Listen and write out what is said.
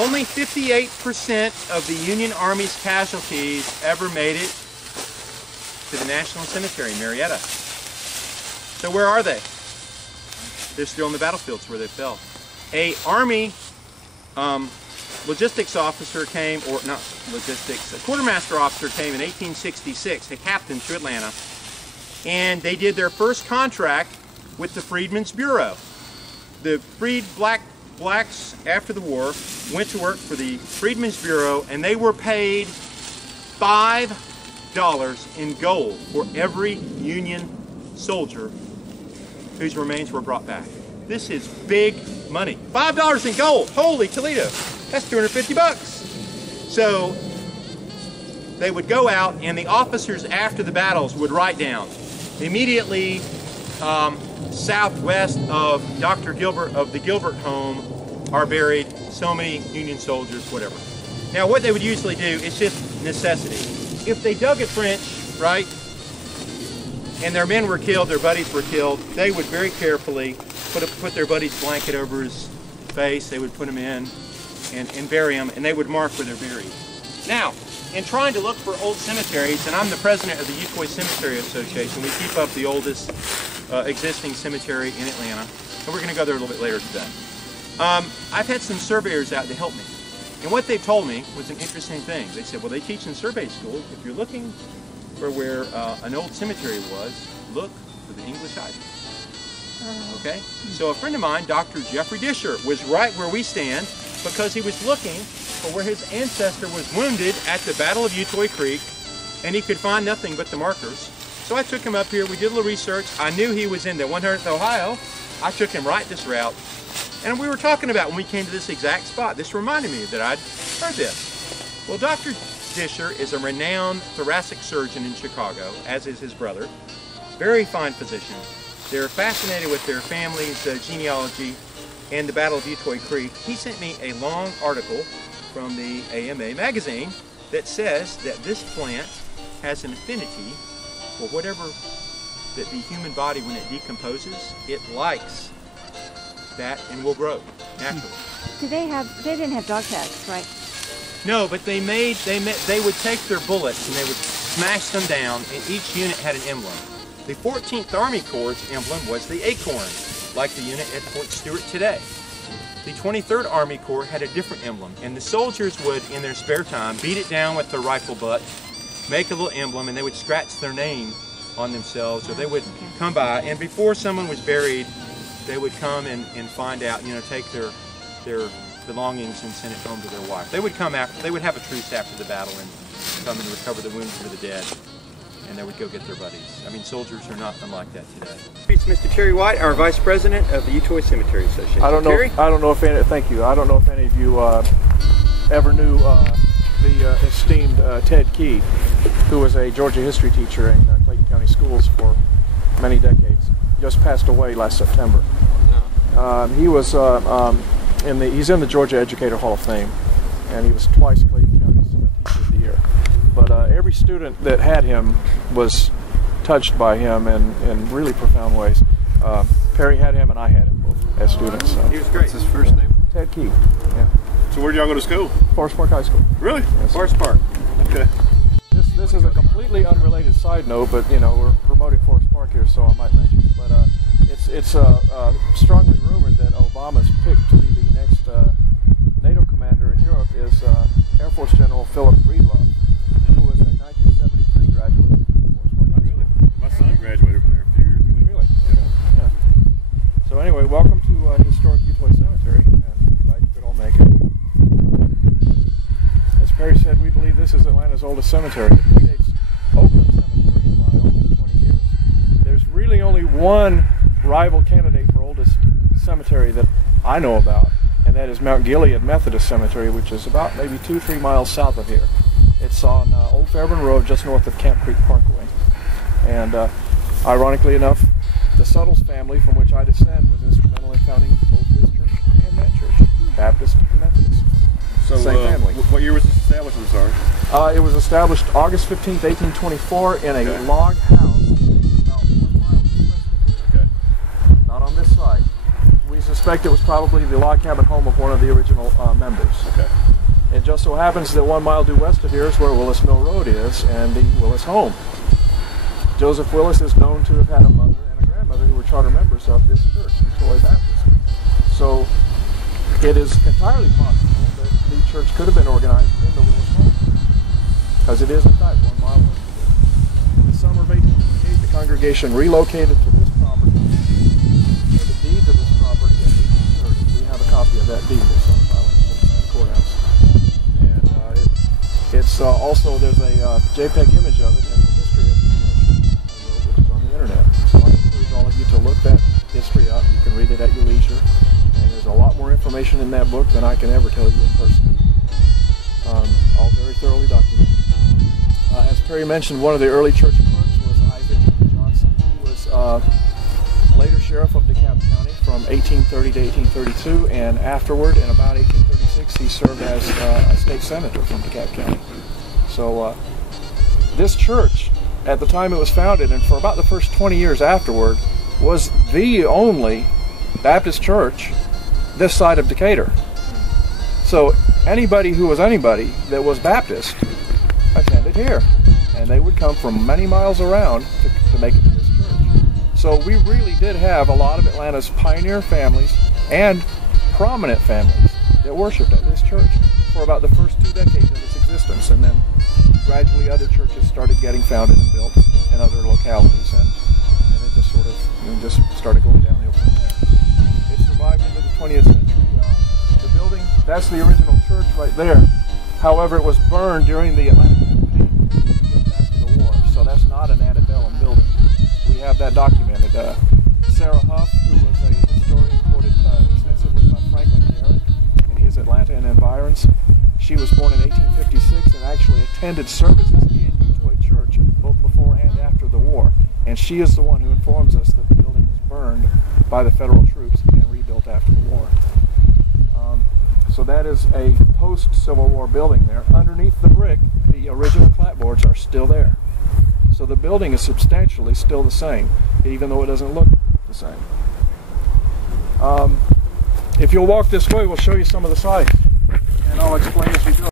only 58% of the Union Army's casualties ever made it to the National Cemetery in Marietta. So where are they? They're still in the battlefields where they fell. A Army logistics officer came, or not logistics, a quartermaster officer came in 1866, a captain, to Atlanta, and they did their first contract with the Freedmen's Bureau. The freed blacks after the war went to work for the Freedmen's Bureau, and they were paid $5 in gold for every Union soldier whose remains were brought back. This is big money. $5 in gold. Holy Toledo. That's 250 bucks. So they would go out, and the officers after the battles would write down immediately southwest of Dr. Gilbert, of the Gilbert home, are buried so many Union soldiers, whatever. Now what they would usually do is just necessity. If they dug a trench, right, and their men were killed, their buddies were killed, they would very carefully put their buddy's blanket over his face, they would put him in and bury him, and they would mark where they're buried. Now, in trying to look for old cemeteries, and I'm the president of the Utoy Cemetery Association, we keep up the oldest existing cemetery in Atlanta, and we're going to go there a little bit later today. I've had some surveyors out to help me, and what they told me was an interesting thing. They said, well, they teach in survey school, if you're looking for where an old cemetery was, look for the English ivy. Okay? So a friend of mine, Dr. Jeffrey Disher, was right where we stand because he was looking for where his ancestor was wounded at the Battle of Utoy Creek, and he could find nothing but the markers. So I took him up here, we did a little research. I knew he was in the 100th Ohio. I took him right this route. And we were talking about when we came to this exact spot. This reminded me that I'd heard this. Well, Dr. Disher is a renowned thoracic surgeon in Chicago, as is his brother. Very fine physician. They're fascinated with their family's genealogy and the Battle of Utoy Creek. He sent me a long article from the AMA magazine that says that this plant has an affinity for whatever that the human body, when it decomposes, it likes that and will grow naturally. They didn't have dog tags, right? No, but they would take their bullets and they would smash them down, and each unit had an emblem. The 14th Army Corps' emblem was the acorn, like the unit at Fort Stewart today. The 23rd Army Corps had a different emblem, and the soldiers would, in their spare time, beat it down with their rifle butt, make a little emblem, and they would scratch their name on themselves, or they would come by, and before someone was buried, they would come and find out, you know, take their belongings and send it home to their wife. They would come after, they would have a truce after the battle and come and recover the wounds for the dead, and they would go get their buddies. I mean, soldiers are not unlike that today. It's Mr. Terry White, our Vice President of the Utoy Cemetery Association. I don't know if any of you ever knew the esteemed Ted Key, who was a Georgia history teacher in Clayton County Schools for many decades. Just passed away last September. He was he's in the Georgia Educator Hall of Fame, and he was twice Clayton County's Teacher of the Year. But every student that had him was touched by him in really profound ways. Perry had him, and I had him both as students. So. He was great. What's his first name? Ted Key. Yeah. So where did y'all go to school? Forest Park High School. Really? Yes. Forest Park. Okay. This is a completely unrelated side note, but you know, we're promoting Forest Park here, so I might mention it. But it's strongly rumored that Obama's pick to be the next NATO commander in Europe is Air Force General Philip Breedlove, who was a 1973 graduate of Forest Park High School. My son graduated from there a few years ago. Really? Yeah. So anyway, welcome to historic Utoy Cemetery, and glad you could all make it. As Perry said, we believe this is Atlanta's oldest cemetery. It predates Oakland Cemetery by almost 20 years. There's really only one rival candidate for oldest cemetery that I know about, and that is Mount Gilead Methodist Cemetery, which is about maybe 2-3 miles south of here. It's on Old Fairburn Road, just north of Camp Creek Parkway. And ironically enough, the Suttles family, from which I descend, was instrumental in founding both this church and that church, Baptist and Methodist. So, same family. What year was this established? I'm sorry. It was established August 15th, 1824, in a log house about 1 mile to the west of here. Okay. Not on this site. We suspect it was probably the log cabin home of one of the original members. Okay. It just so happens that 1 mile due west of here is where Willis Mill Road is and the Willis home. Joseph Willis is known to have had a mother and a grandmother who were charter members of this church, Utoy Battle. So it is entirely possible that the church could have been organized in the Willis home, because it is in fact 1 mile west of here. In the summer of 1828, the congregation relocated to this property, to the deed to this property in 1830. We have a copy of that deed that's on file in the courthouse. And it's also, there's a JPEG image of it in the history of the church, which is on the internet. So I encourage all of you to look that history up. You can read it at your leisure. And there's a lot more information in that book than I can ever tell you in person. All very thoroughly documented. As Perry mentioned, one of the early church clerks was Isaac Johnson. He was later sheriff of DeKalb County from 1830 to 1832, and afterward, in about 1836, he served as a state senator from DeKalb County. So this church, at the time it was founded, and for about the first 20 years afterward, was the only Baptist church this side of Decatur. So anybody who was anybody that was Baptist attended here, and they would come from many miles around to make it to this church. So we really did have a lot of Atlanta's pioneer families and prominent families that worshiped at this church for about the first 2 decades of its existence, and then gradually other churches started getting founded and built in other localities, and it just sort of just started going downhill from there. It survived into the 20th century. The building, that's the original church right there. However, it was burned during the Atlantic campaign just after the war, so that's not an antebellum building. We have that documented. Sarah Huff, who was a historian quoted extensively by Franklin Garrett in his Atlanta and Environs, she was born in 1856 and actually attended services in Utoy Church both before and after the war. And she is the one who informs us that the building was burned by the federal troops and rebuilt after the war. So that is a post-Civil War building there. Underneath the brick, the original clapboards are still there. So the building is substantially still the same, even though it doesn't look the same. If you'll walk this way, we'll show you some of the sites, and I'll explain as we go.